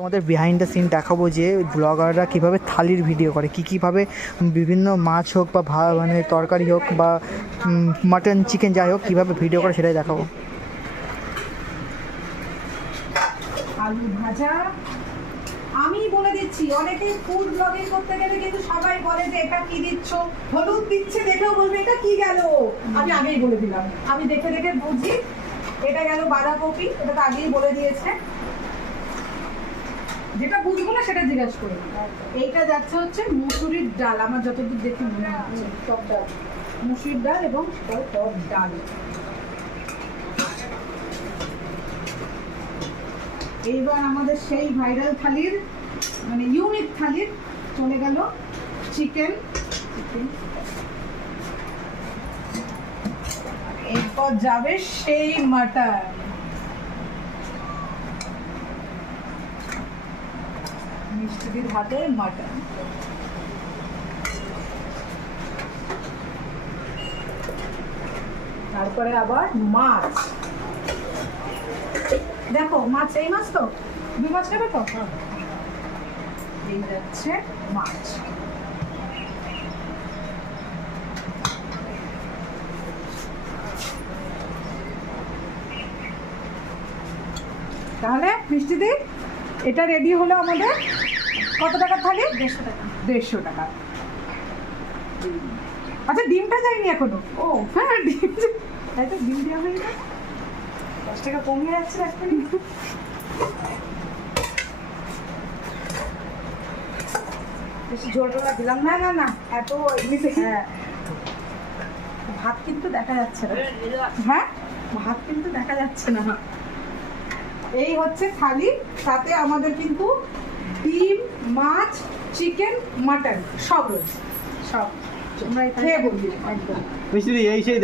তোমাদের behind the scene দেখাবো যে ব্লগাররা কীভাবে থালির ভিডিও করে, কীভাবে বিভিন্ন মাছ হোক বা মানে তরকারি হোক বা মাটন চিকেন যাই হোক কীভাবে ভিডিও করে সেটাই দেখাবো। আলু ভাজা আমি বলে দিচ্ছি, অনেকে ফুড ব্লগিং করতে গেলে কিন্তু সবাই বলে যে এটা কি দিচ্ছ, হলুদ দিচ্ছে দেখেও বলবে এটা কি গেল। আমি আগেই বলে দিলাম, আমি দেখে দেখে বুঝি এটা গেল বাঁধাকপি, এটা তো আগেই বলে দিয়েছে। যেটা বুঝবো না সেটা জিজ্ঞাসা করি। এইটা যাচ্ছে হচ্ছে মুসুরির ডাল, আমার যতদূর দেখে মনে হচ্ছে টক ডাল, মুসুরির ডাল এবং টক ডাল। এইবার আমাদের সেই ভাইরাল থালির মানে ইউনিক থালির চলে গেল চিকেন। এরপর যাবে সেই মাটন, মিষ্টির হাতের মাটন। তারপরে আবার মাছ, দেখো মাছ, এই মাছ তো দুই মাছ নেবে তো, এই যাচ্ছে মাছ। তাহলে মিষ্টি দি এটা রেডি হলো আমাদের। কত টাকা থাকে? 150 টাকা। 150 টাকা। আচ্ছা ডিমটা যায়নি এখনো? ও হ্যাঁ ডিম, তাই তো ডিম দেওয়া হয়নি, 10 টাকা কমিয়ে যাচ্ছে একটা। বেশি ঝোলটা দিলাম না, না না এত এমনিতে। হ্যাঁ ভাত কিন্তু দেখা যাচ্ছে না, হ্যাঁ ভাত কিন্তু দেখা যাচ্ছে না। এই হচ্ছে থালি, সাথে আমাদের কিন্তু ডিম, মাছ, চিকেন, মাটন সব রয়েছে, সব তোমরা খেয়ে বলবি একদম। মিষ্টি এই সেই